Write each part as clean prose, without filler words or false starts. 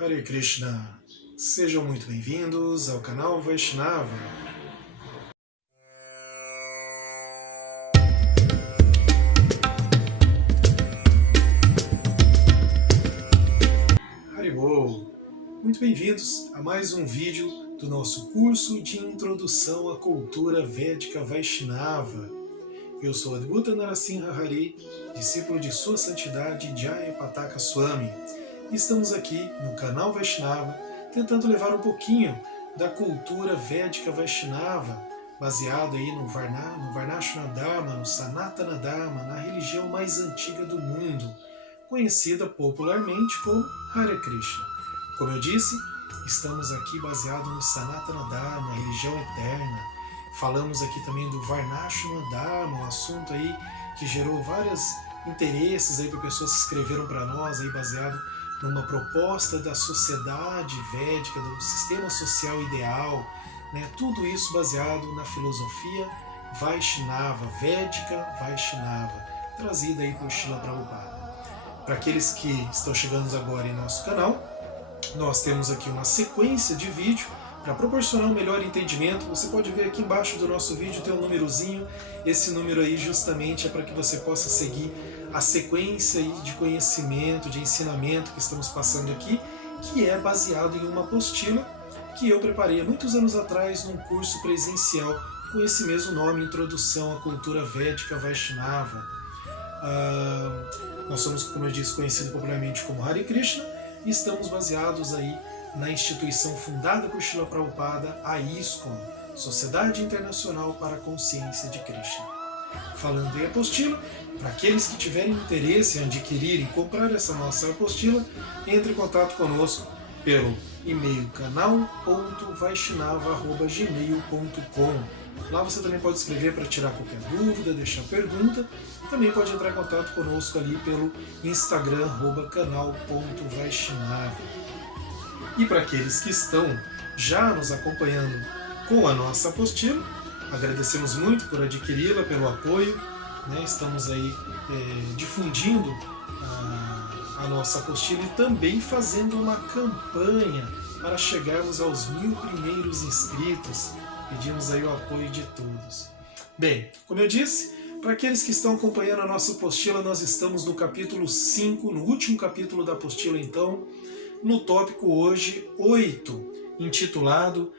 Hare Krishna, sejam muito bem-vindos ao canal Vaishnava. Haribol, muito bem-vindos a mais um vídeo do nosso curso de Introdução à Cultura Védica Vaishnava. Eu sou Adbhuta Narasimha Hari, discípulo de Sua Santidade Jayapataka Swami. E estamos aqui no canal Vaishnava tentando levar um pouquinho da cultura védica Vaishnava, baseado aí no Varnashana Dharma, no Sanatana Dharma, na religião mais antiga do mundo, conhecida popularmente como Hare Krishna. Como eu disse, estamos aqui baseados no Sanatana Dharma, a religião eterna. Falamos aqui também do Varnashana Dharma, um assunto aí que gerou vários interesses aí para pessoas que escreveram para nós, aí baseado numa proposta da sociedade védica, do sistema social ideal, né? Tudo isso baseado na filosofia Vaishnava, védica Vaishnava, trazida aí por Srila Prabhupada. Para aqueles que estão chegando agora em nosso canal, nós temos aqui uma sequência de vídeo para proporcionar um melhor entendimento. Você pode ver aqui embaixo do nosso vídeo tem um númerozinho. Esse número aí justamente é para que você possa seguir a sequência aí de conhecimento, de ensinamento que estamos passando aqui, que é baseado em uma apostila que eu preparei há muitos anos atrás num curso presencial com esse mesmo nome, Introdução à Cultura Védica Vaishnava. Nós somos, como eu disse, conhecidos popularmente como Hare Krishna e estamos baseados aí na instituição fundada por Srila Prabhupada, a ISKCON, Sociedade Internacional para a Consciência de Krishna. Falando em apostila, para aqueles que tiverem interesse em adquirir e comprar essa nossa apostila, entre em contato conosco pelo e-mail canal.vaishnava@gmail.com. Lá você também pode escrever para tirar qualquer dúvida, deixar pergunta. Também pode entrar em contato conosco ali pelo Instagram @canal.vaishnava. E para aqueles que estão já nos acompanhando com a nossa apostila, agradecemos muito por adquiri-la, pelo apoio, né? Estamos aí difundindo a nossa apostila e também fazendo uma campanha para chegarmos aos 1000 primeiros inscritos. Pedimos aí o apoio de todos. Bem, como eu disse, para aqueles que estão acompanhando a nossa apostila, nós estamos no capítulo 5, no último capítulo da apostila então, no tópico hoje 8, intitulado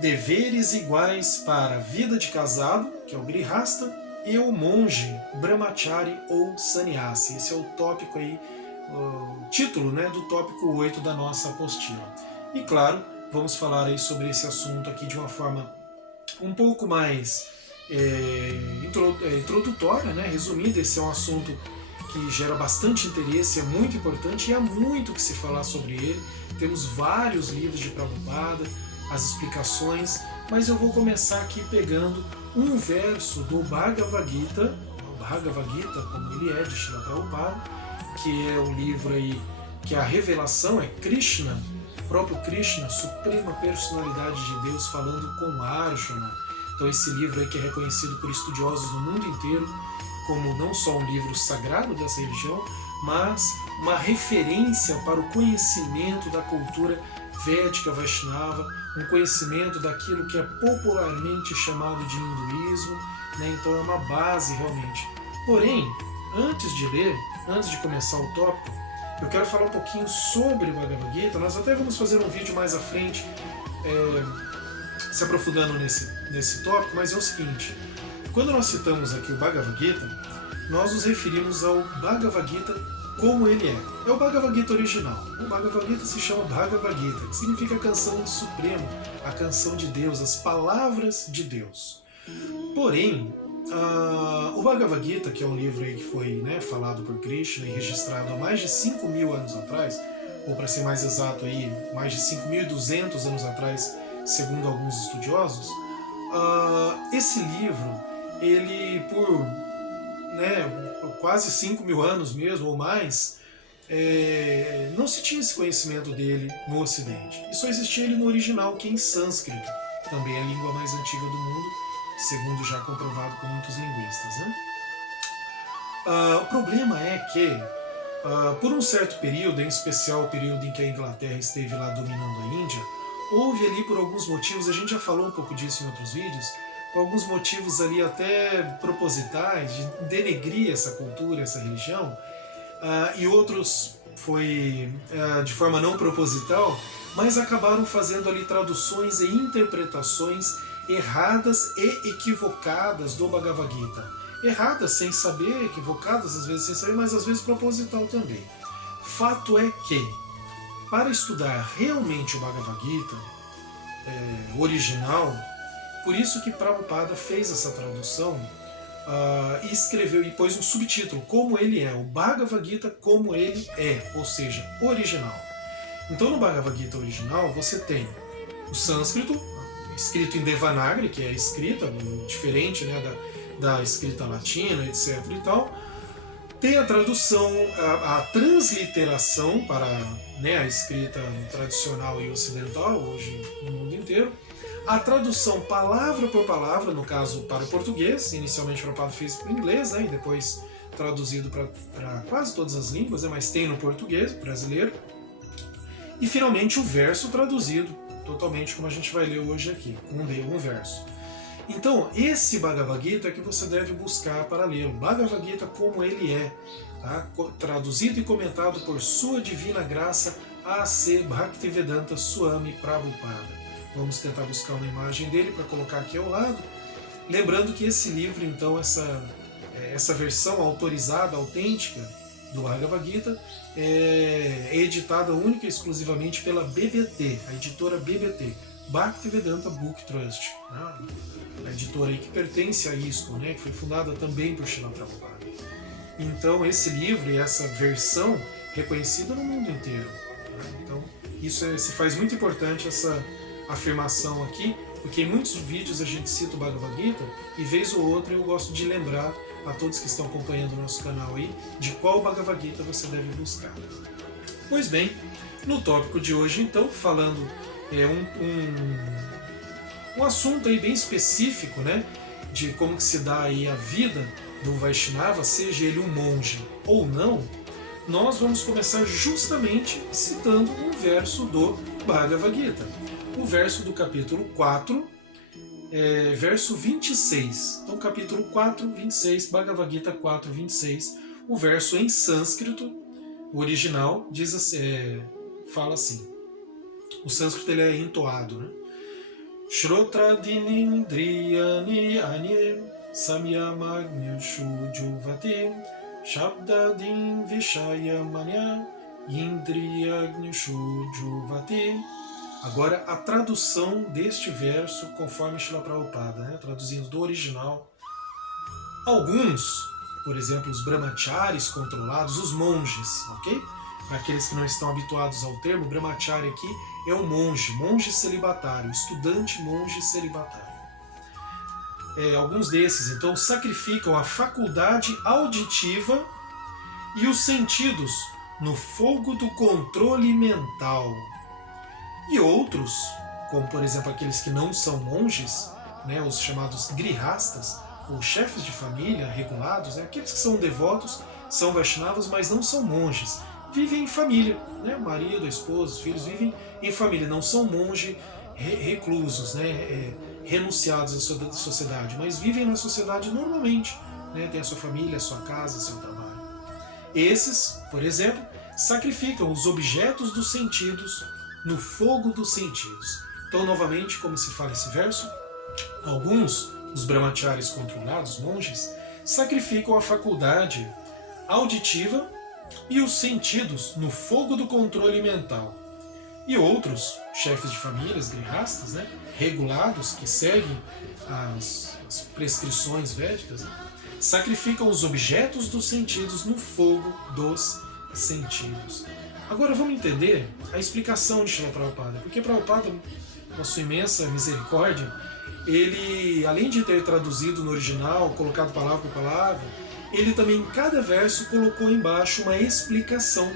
Deveres iguais para a vida de casado, que é o Grihasta, e o monge, Brahmachari ou Sannyasi. Esse é o tópico aí, o título, né, do tópico 8 da nossa apostila. E claro, vamos falar aí sobre esse assunto aqui de uma forma um pouco mais introdutória, né, resumida. Esse é um assunto que gera bastante interesse, é muito importante e há muito que se falar sobre ele. Temos vários livros de Prabhupada, as explicações, mas eu vou começar aqui pegando um verso do Bhagavad Gita, o Bhagavad Gita, como ele é, de Srila Prabhupada, que é o livro aí, que a revelação é Krishna, próprio Krishna, suprema personalidade de Deus, falando com Arjuna. Então esse livro aí que é reconhecido por estudiosos no mundo inteiro como não só um livro sagrado dessa religião, mas uma referência para o conhecimento da cultura védica Vaishnava, um conhecimento daquilo que é popularmente chamado de hinduísmo, né? Então é uma base realmente. Porém, antes de ler, antes de começar o tópico, eu quero falar um pouquinho sobre o Bhagavad Gita. Nós até vamos fazer um vídeo mais à frente, se aprofundando nesse tópico, mas é o seguinte, quando nós citamos aqui o Bhagavad Gita, nós nos referimos ao Bhagavad Gita como ele é. É o Bhagavad Gita original. O Bhagavad Gita se chama Bhagavad Gita, que significa a canção do Supremo, a canção de Deus, as palavras de Deus. Porém, o Bhagavad Gita, que é um livro aí que foi, né, falado por Krishna e registrado há mais de 5.000 anos atrás, ou para ser mais exato aí, mais de 5.200 anos atrás, segundo alguns estudiosos, esse livro, ele por quase 5.000 anos mesmo, ou mais, não se tinha esse conhecimento dele no Ocidente. E só existia ele no original, que é em sânscrito, também a língua mais antiga do mundo, segundo já comprovado por muitos linguistas, né? O problema é que Por um certo período, em especial o período em que a Inglaterra esteve lá dominando a Índia, houve ali por alguns motivos, a gente já falou um pouco disso em outros vídeos, por alguns motivos ali até propositais, de denegrir essa cultura, essa religião, e outros foi de forma não proposital, mas acabaram fazendo ali traduções e interpretações erradas e equivocadas do Bhagavad Gita. Erradas sem saber, equivocadas às vezes sem saber, mas às vezes proposital também. Fato é que, para estudar realmente o Bhagavad Gita original, por isso que Prabhupada fez essa tradução e escreveu e pôs um subtítulo, como ele é, o Bhagavad Gita como ele é, ou seja, original. Então no Bhagavad Gita original você tem o sânscrito, escrito em Devanagari, que é a escrita diferente, né, da escrita latina, etc. e tal. Tem a tradução, a transliteração para, né, a escrita tradicional e ocidental, hoje no mundo inteiro. A tradução palavra por palavra, no caso para o português, inicialmente o Prabhupada fez para o inglês, né, e depois traduzido para quase todas as línguas, né, mas tem no português brasileiro. E finalmente o verso traduzido, totalmente como a gente vai ler hoje aqui, um verso. Então, esse Bhagavad Gita é que você deve buscar para ler, o Bhagavad Gita como ele é, tá? Traduzido e comentado por Sua Divina Graça A.C. Bhaktivedanta Swami Prabhupada. Vamos tentar buscar uma imagem dele para colocar aqui ao lado. Lembrando que esse livro, então, essa versão autorizada, autêntica do Bhagavad Gita, é editada única e exclusivamente pela BBT, a editora BBT, Bhaktivedanta Book Trust, né? A editora aí que pertence à ISKCON, né? Que foi fundada também por Srila Prabhupada. Então esse livro e essa versão reconhecida no mundo inteiro, né? Então isso se faz muito importante, essa afirmação aqui, porque em muitos vídeos a gente cita o Bhagavad Gita e vez ou outra eu gosto de lembrar a todos que estão acompanhando o nosso canal aí de qual Bhagavad Gita você deve buscar. Pois bem, no tópico de hoje então, falando um assunto aí bem específico, né, de como que se dá aí a vida do Vaishnava, seja ele um monge ou não, nós vamos começar justamente citando um verso do Bhagavad Gita. O verso do capítulo 4, verso 26. Então, capítulo 4, 26, Bhagavad Gita 4, 26. O verso em sânscrito, o original, diz assim, fala assim. O sânscrito ele é entoado, né? Shrotradinindriyani anye samyamagnyushu juvati shabdadin vishayamanya indriyagnyushu juvati. Agora a tradução deste verso conforme Srila Prabhupada, né? Traduzindo do original. Alguns, por exemplo, os brahmacharis controlados, os monges, ok? Para aqueles que não estão habituados ao termo, brahmachari aqui é um monge celibatário, estudante monge celibatário. Alguns desses, então, sacrificam a faculdade auditiva e os sentidos no fogo do controle mental. E outros, como por exemplo aqueles que não são monges, né, os chamados grihastas, ou chefes de família regulados, aqueles que são devotos, são Vaishnavas, mas não são monges. Vivem em família, né? O marido, a esposa, os filhos vivem em família, não são monges reclusos, né? Renunciados à sociedade, mas vivem na sociedade normalmente, né? Tem a sua família, a sua casa, seu trabalho. Esses, por exemplo, sacrificam os objetos dos sentidos no fogo dos sentidos. Então, novamente, como se fala esse verso, alguns, os brahmacharis controlados, monges, sacrificam a faculdade auditiva e os sentidos no fogo do controle mental. E outros, chefes de famílias, grihastas, né, regulados, que seguem as prescrições védicas, sacrificam os objetos dos sentidos no fogo dos sentidos. Agora vamos entender a explicação de Srila Prabhupada, porque Prabhupada, com a sua imensa misericórdia, ele, além de ter traduzido no original, colocado palavra por palavra, ele também, em cada verso, colocou embaixo uma explicação.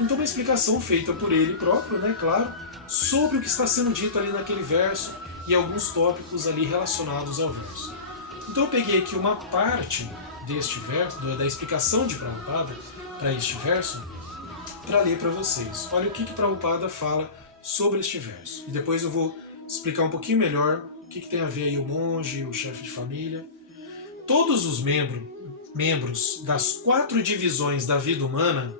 Então, uma explicação feita por ele próprio, né, claro, sobre o que está sendo dito ali naquele verso e alguns tópicos ali relacionados ao verso. Então, eu peguei aqui uma parte deste verso, da explicação de Prabhupada, para este verso para ler para vocês. Olha o que Prabhupada fala sobre este verso. E depois eu vou explicar um pouquinho melhor o que tem a ver aí o monge, o chefe de família. Todos os membros das 4 divisões da vida humana,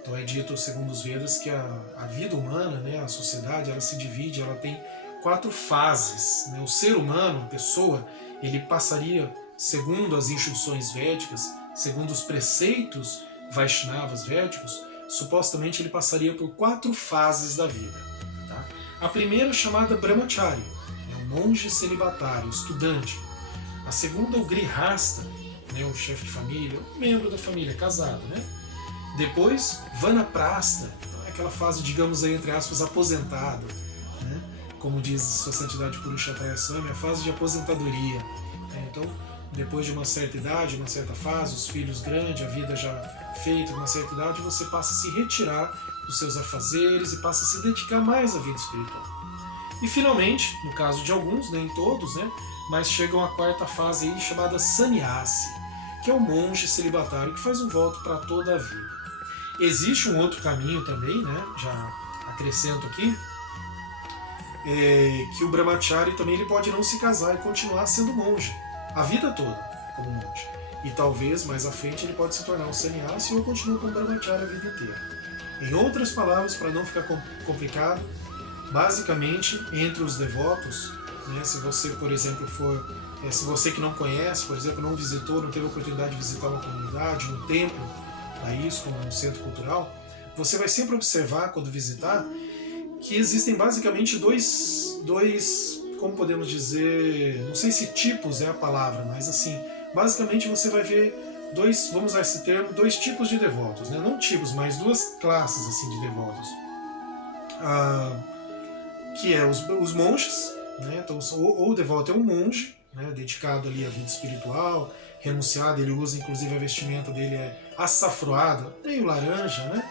então é dito segundo os Vedas que a vida humana, né, a sociedade, ela se divide, ela tem 4 fases. Né? O ser humano, a pessoa, ele passaria, segundo as instruções védicas, segundo os preceitos Vaishnavas védicos, supostamente ele passaria por 4 fases da vida. Tá? A primeira chamada Brahmachari, é o monge celibatário, estudante. A segunda, o Grihasta, né, o chefe de família, o membro da família, casado. Né? Depois, Vanaprastha, então é aquela fase, digamos aí, entre aspas, aposentada. Né? Como diz Sua Santidade Purusharthaya Swami, a fase de aposentadoria. Né? Então, depois de uma certa idade, uma certa fase, os filhos grandes, a vida já feita, uma certa idade, você passa a se retirar dos seus afazeres e passa a se dedicar mais à vida espiritual. E finalmente, no caso de alguns, nem todos, né, mas chegam à 4ª fase aí, chamada Sannyasi, que é o monge celibatário que faz um voto para toda a vida. Existe um outro caminho também, né, já acrescento aqui, que o Brahmachari também ele pode não se casar e continuar sendo monge a vida toda como monge. E talvez mais à frente ele pode se tornar um sannyasi ou continua como Brahmachari a vida inteira. Em outras palavras, para não ficar complicado, basicamente entre os devotos, né, se você, por exemplo, se você que não conhece, por exemplo, não visitou, não teve a oportunidade de visitar uma comunidade, um templo da ISKCON, um centro cultural, você vai sempre observar, quando visitar, que existem basicamente dois, como podemos dizer, não sei se tipos é a palavra, mas assim, basicamente você vai ver vamos usar esse termo, 2 tipos de devotos, né? Não tipos, mas 2 classes assim de devotos. Que é os monges, né? Então, ou o devoto é um monge, né? Dedicado ali à vida espiritual, renunciado, ele usa inclusive a vestimenta dele é açafroada, meio laranja, né?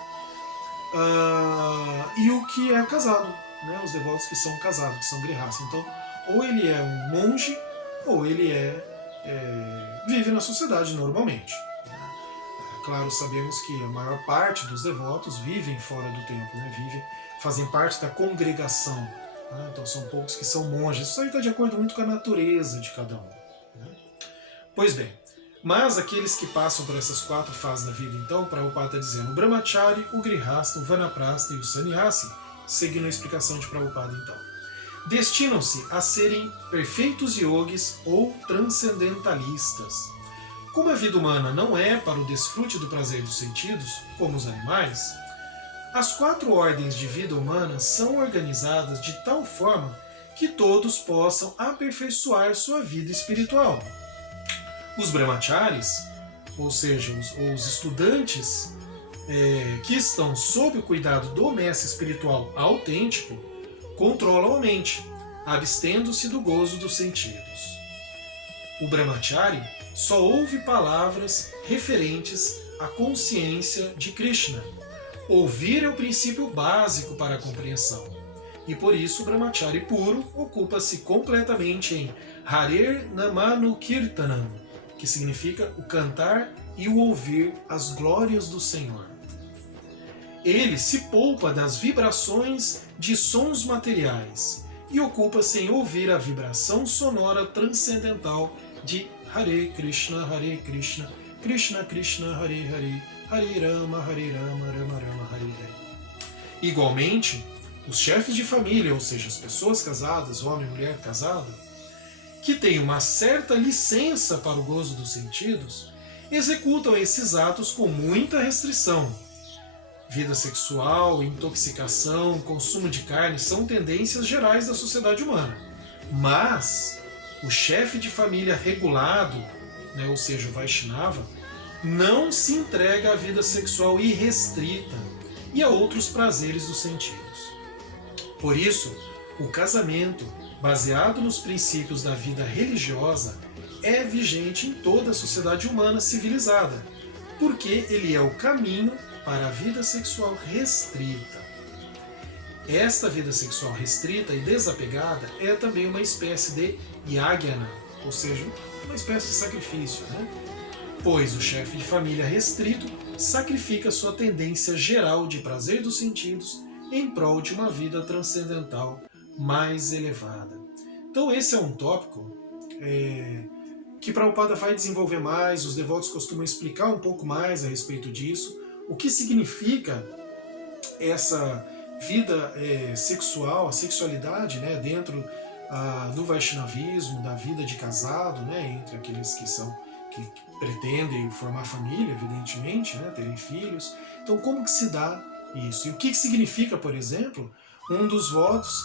E o que é casado, né? Os devotos que são casados, que são grihasta. Então, ou ele é um monge, ou ele vive na sociedade normalmente. Claro, sabemos que a maior parte dos devotos vivem fora do templo, né? Fazem parte da congregação. Né? Então são poucos que são monges. Isso aí está de acordo muito com a natureza de cada um. Né? Pois bem, mas aqueles que passam por essas 4 fases da vida, então, Prabhupada está dizendo o Brahmachari, o Grihasta, o Vanaprastha e o Sannyasi, seguindo a explicação de Prabhupada, então, destinam-se a serem perfeitos yogis ou transcendentalistas. Como a vida humana não é para o desfrute do prazer dos sentidos, como os animais, as 4 ordens de vida humana são organizadas de tal forma que todos possam aperfeiçoar sua vida espiritual. Os brahmacharis, ou seja, os estudantes que estão sob o cuidado do mestre espiritual autêntico, controlam a mente, abstendo-se do gozo dos sentidos. O brahmachari só ouve palavras referentes à consciência de Krishna. Ouvir é o princípio básico para a compreensão. E por isso o brahmachari puro ocupa-se completamente em Harer Namanu Kirtanam, que significa o cantar e o ouvir as glórias do Senhor. Ele se poupa das vibrações de sons materiais e ocupa-se em ouvir a vibração sonora transcendental de Hare Krishna, Krishna Krishna, Hare Hare, Hare Rama, Rama Rama, Hare Hare. Igualmente, os chefes de família, ou seja, as pessoas casadas, homem e mulher casada, que têm uma certa licença para o gozo dos sentidos, executam esses atos com muita restrição. Vida sexual, intoxicação, consumo de carne são tendências gerais da sociedade humana. Mas o chefe de família regulado, né, ou seja, o Vaishnava, não se entrega à vida sexual irrestrita e a outros prazeres dos sentidos. Por isso, o casamento, baseado nos princípios da vida religiosa, é vigente em toda a sociedade humana civilizada, porque ele é o caminho para a vida sexual restrita. Esta vida sexual restrita e desapegada é também uma espécie de yajna, ou seja, uma espécie de sacrifício, né? Pois o chefe de família restrito sacrifica sua tendência geral de prazer dos sentidos em prol de uma vida transcendental mais elevada. Então esse é um tópico que Prabhupada vai desenvolver mais, os devotos costumam explicar um pouco mais a respeito disso, o que significa essa vida sexual, a sexualidade, né, dentro do Vaishnavismo, da vida de casado, né, entre aqueles que pretendem formar família, evidentemente, né, terem filhos. Então como que se dá isso? E o que significa, por exemplo, um dos votos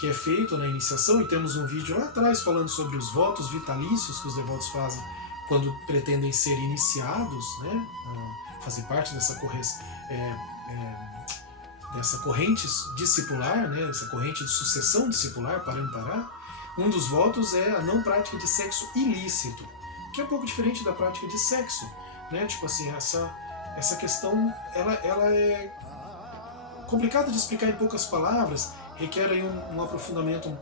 que é feito na iniciação, e temos um vídeo lá atrás falando sobre os votos vitalícios que os devotos fazem quando pretendem ser iniciados, né, fazer parte dessa corrente discipular, né, essa corrente de sucessão discipular, Parampara. Um dos votos é a não prática de sexo ilícito, que é um pouco diferente da prática de sexo, né? Tipo assim, essa questão ela é complicada de explicar em poucas palavras, requer aí um aprofundamento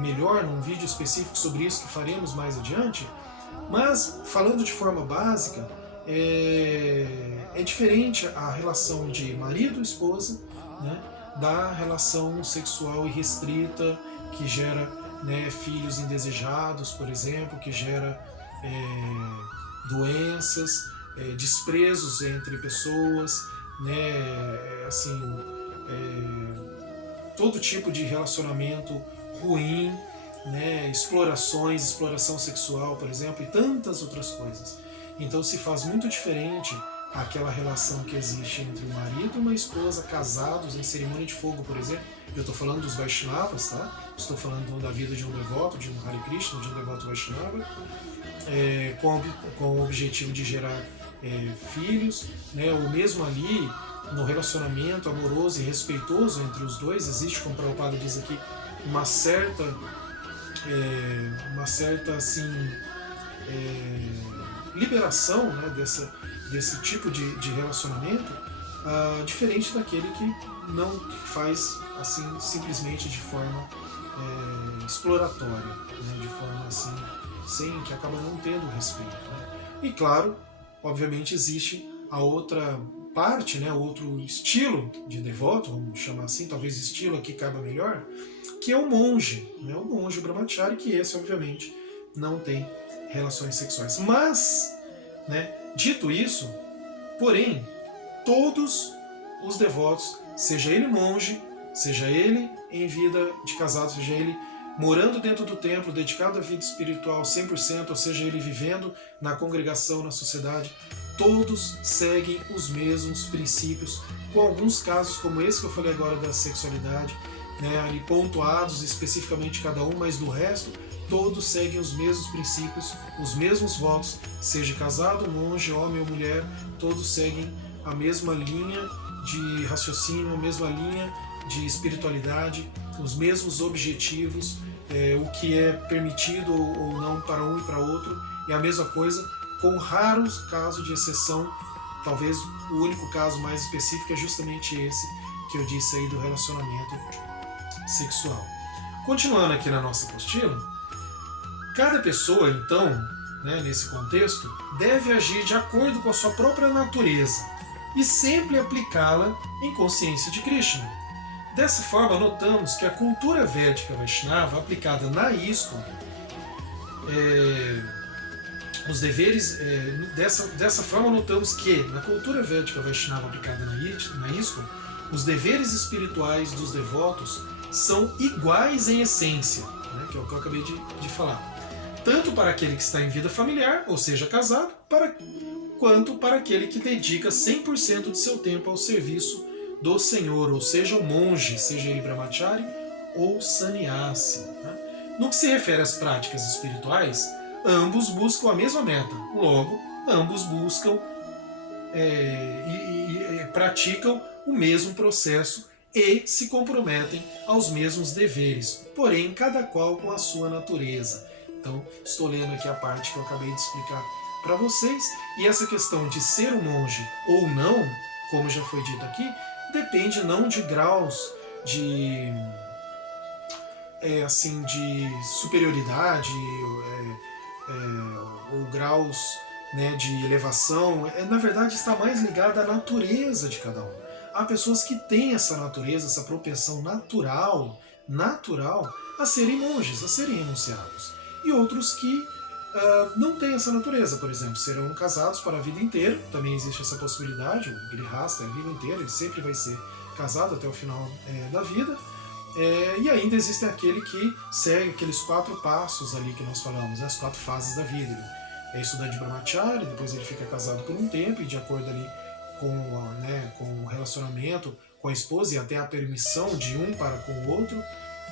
melhor num vídeo específico sobre isso que faremos mais adiante, mas falando de forma básica, é diferente a relação de marido e esposa, né, da relação sexual irrestrita que gera, né, filhos indesejados, por exemplo, que gera doenças, desprezos entre pessoas, né, assim, todo tipo de relacionamento ruim, né, exploração sexual, por exemplo, e tantas outras coisas. Então se faz muito diferente aquela relação que existe entre um marido e uma esposa casados em cerimônia de fogo, por exemplo. Eu estou falando dos Vaishnavas, tá? Estou falando da vida de um devoto, de um Hare Krishna, de um devoto Vaishnava, com o objetivo de gerar filhos, né? Ou mesmo ali no relacionamento amoroso e respeitoso entre os dois, existe, como o Prabhupada diz aqui, uma certa assim, liberação, né, desse tipo de relacionamento, diferente daquele que não faz assim simplesmente de forma exploratória, né, de forma assim, sem que acaba não tendo respeito, né? E claro, obviamente existe a outra parte, né, outro estilo de devoto, vamos chamar assim, talvez estilo aqui caiba melhor, que é o monge, né, o monge brahmachari, que esse obviamente não tem relações sexuais. Mas, né, dito isso, porém, todos os devotos, seja ele monge, seja ele em vida de casado, seja ele morando dentro do templo, dedicado à vida espiritual 100%, ou seja ele vivendo na congregação, na sociedade, todos seguem os mesmos princípios, com alguns casos como esse que eu falei agora da sexualidade, né, ali pontuados especificamente cada um, mas do resto todos seguem os mesmos princípios, os mesmos votos, seja casado, monge, homem ou mulher, todos seguem a mesma linha de raciocínio, a mesma linha de espiritualidade, os mesmos objetivos, o que é permitido ou não para um e para outro, é a mesma coisa, com raros casos de exceção. Talvez o único caso mais específico é justamente esse que eu disse aí do relacionamento sexual. Continuando aqui na nossa apostila, cada pessoa, então, né, nesse contexto, deve agir de acordo com a sua própria natureza e sempre aplicá-la em consciência de Krishna. Dessa forma, notamos que a cultura védica Vaishnava aplicada na ISKCON, os deveres, dessa forma notamos que na cultura védica Vaishnava aplicada na ISKCON, os deveres espirituais dos devotos são iguais em essência, né, que é o que eu acabei de falar, tanto para aquele que está em vida familiar, ou seja, casado, quanto para aquele que dedica 100% de seu tempo ao serviço do Senhor, ou seja, o monge, seja ele brahmachari ou sannyasi. Né? No que se refere às práticas espirituais, ambos buscam a mesma meta. Logo, ambos buscam e praticam o mesmo processo e se comprometem aos mesmos deveres, porém, cada qual com a sua natureza. Então, estou lendo aqui a parte que eu acabei de explicar para vocês, e essa questão de ser um monge ou não, como já foi dito aqui, depende não de graus de superioridade ou graus né, de elevação, na verdade está mais ligada à natureza de cada um. Há pessoas que têm essa natureza, essa propensão natural a serem monges, a serem renunciados. E outros que não têm essa natureza, por exemplo, serão casados para a vida inteira, também existe essa possibilidade, o grihasta é a vida inteira, ele sempre vai ser casado até o final da vida. E ainda existe aquele que segue aqueles 4 passos ali que nós falamos, né, as 4 fases da vida. Ele é estudante de brahmacharya, depois ele fica casado por um tempo, e de acordo ali com o relacionamento com a esposa e até a permissão de um para com o outro,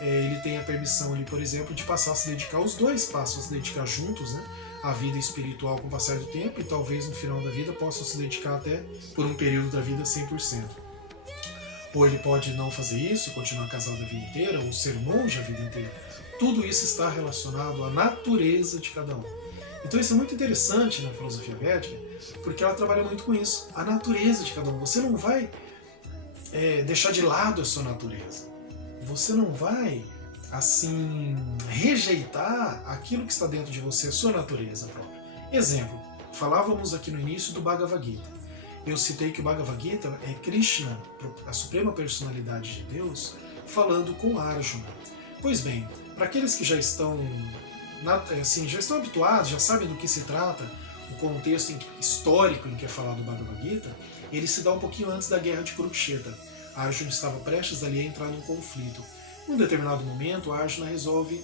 ele tem a permissão ali, por exemplo, de passar a se dedicar, os dois passam a se dedicar juntos, né, à vida espiritual com o passar do tempo, e talvez no final da vida possam se dedicar até por um período da vida 100%. Ou ele pode não fazer isso, continuar casado a vida inteira, ou ser monge a vida inteira. Tudo isso está relacionado à natureza de cada um. Então isso é muito interessante na filosofia védica, porque ela trabalha muito com isso, a natureza de cada um. Você não vai deixar de lado a sua natureza. Você não vai, assim, rejeitar aquilo que está dentro de você, a sua natureza própria. Exemplo, falávamos aqui no início do Bhagavad Gita. Eu citei que o Bhagavad Gita é Krishna, a suprema personalidade de Deus, falando com Arjuna. Pois bem, para aqueles que já estão habituados, já sabem do que se trata, o contexto histórico em que é falado o Bhagavad Gita, ele se dá um pouquinho antes da guerra de Kurukshetra. Arjuna estava prestes ali a entrar num conflito. Num determinado momento, Arjuna resolve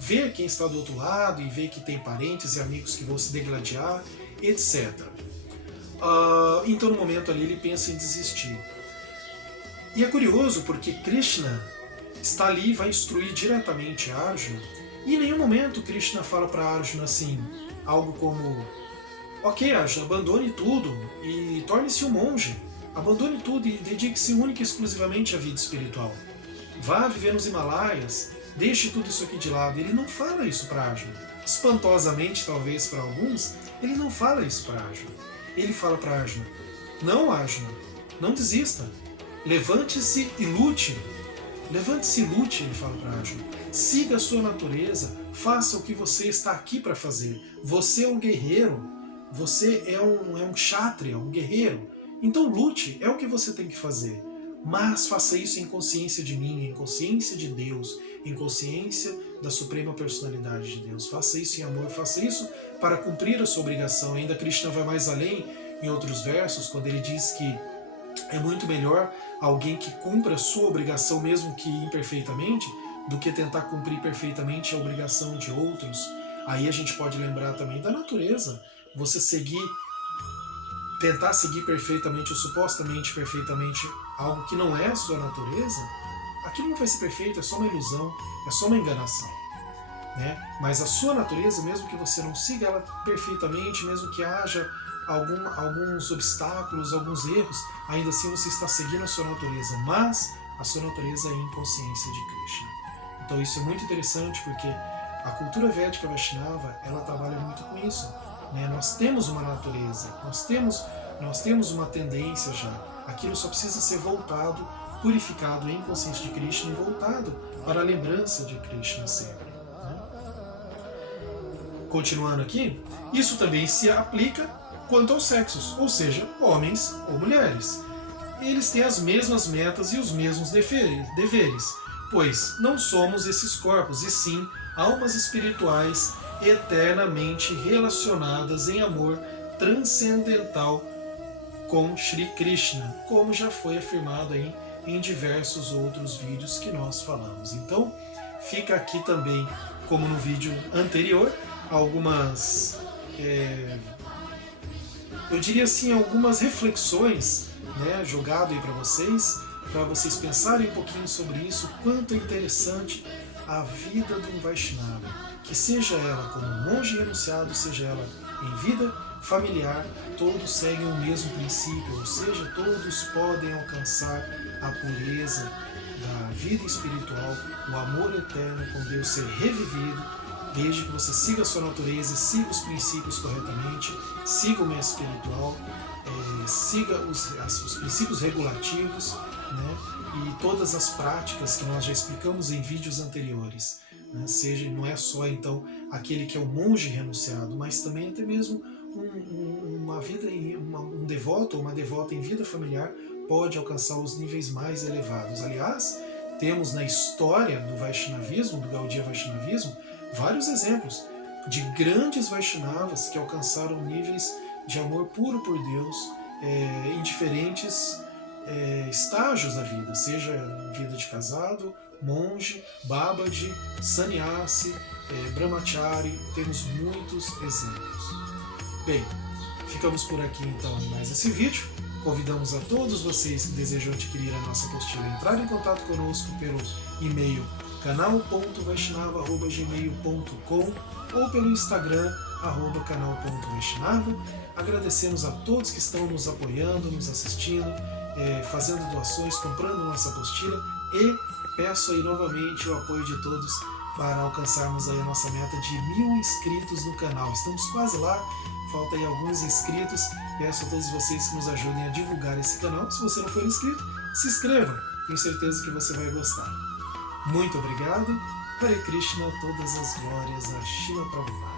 ver quem está do outro lado e ver que tem parentes e amigos que vão se degladiar, etc. Então, no momento ali, ele pensa em desistir. E é curioso porque Krishna está ali e vai instruir diretamente Arjuna, e em nenhum momento Krishna fala para Arjuna assim, algo como: ok, Arjuna, abandone tudo e torne-se um monge. Abandone tudo e dedique-se única e exclusivamente à vida espiritual. Vá viver nos Himalaias, deixe tudo isso aqui de lado. Ele não fala isso para Arjuna. Espantosamente, talvez para alguns, ele não fala isso para Arjuna. Ele fala para Arjuna: não, Arjuna, não desista. Levante-se e lute. Levante-se e lute, ele fala para Arjuna. Siga a sua natureza, faça o que você está aqui para fazer. Você é um guerreiro, você é um kshatriya, um guerreiro. Então lute, é o que você tem que fazer. Mas faça isso em consciência de mim, em consciência de Deus, em consciência da suprema personalidade de Deus. Faça isso em amor, faça isso para cumprir a sua obrigação. Ainda Krishna vai mais além em outros versos, quando ele diz que é muito melhor alguém que cumpra a sua obrigação, mesmo que imperfeitamente, do que tentar cumprir perfeitamente a obrigação de outros. Aí a gente pode lembrar também da natureza. Você tentar seguir perfeitamente ou supostamente perfeitamente algo que não é a sua natureza, aquilo não vai ser perfeito, é só uma ilusão, é só uma enganação. Né? Mas a sua natureza, mesmo que você não siga ela perfeitamente, mesmo que haja alguns obstáculos, alguns erros, ainda assim você está seguindo a sua natureza, mas a sua natureza é a inconsciência de Krishna. Então isso é muito interessante, porque a cultura védica Vaishnava, ela trabalha muito com isso. Né? Nós temos uma natureza, nós temos uma tendência já. Aquilo só precisa ser voltado, purificado em consciência de Krishna e voltado para a lembrança de Krishna sempre. Né? Continuando aqui, isso também se aplica quanto aos sexos, ou seja, homens ou mulheres. Eles têm as mesmas metas e os mesmos deveres, pois não somos esses corpos, e sim almas espirituais eternamente relacionadas em amor transcendental com Shri Krishna, como já foi afirmado aí em diversos outros vídeos que nós falamos. Então, fica aqui também, como no vídeo anterior, algumas, eu diria assim, algumas reflexões, né, jogado aí para vocês pensarem um pouquinho sobre isso, quanto é interessante a vida de um Vaishnava. Que seja ela como monge renunciado, seja ela em vida familiar, todos seguem o mesmo princípio, ou seja, todos podem alcançar a pureza da vida espiritual, o amor eterno com Deus ser revivido, desde que você siga a sua natureza, siga os princípios corretamente, siga o mestre espiritual, siga os princípios regulativos, né, e todas as práticas que nós já explicamos em vídeos anteriores. né? Seja, não é só então aquele que é o monge renunciado, mas também até mesmo uma vida, um devoto ou uma devota em vida familiar pode alcançar os níveis mais elevados. Aliás, temos na história do Vaishnavismo, do Gaudiya Vaishnavismo, vários exemplos de grandes Vaishnavas que alcançaram níveis de amor puro por Deus em diferentes estágios da vida, seja vida de casado, monge, Babaji, sannyasi, brahmachari, temos muitos exemplos. Bem, ficamos por aqui então em mais esse vídeo. Convidamos a todos vocês que desejam adquirir a nossa apostila a entrar em contato conosco pelo e-mail canal.vaishnava@gmail.com ou pelo Instagram @canal.vaishnava. Agradecemos a todos que estão nos apoiando, nos assistindo, fazendo doações, comprando nossa apostila, e peço aí novamente o apoio de todos para alcançarmos aí a nossa meta de 1000 inscritos no canal. Estamos quase lá, falta aí alguns inscritos. Peço a todos vocês que nos ajudem a divulgar esse canal. Se você não for inscrito, se inscreva, tenho certeza que você vai gostar. Muito obrigado. Hare Krishna, todas as glórias a Srila Prabhupada.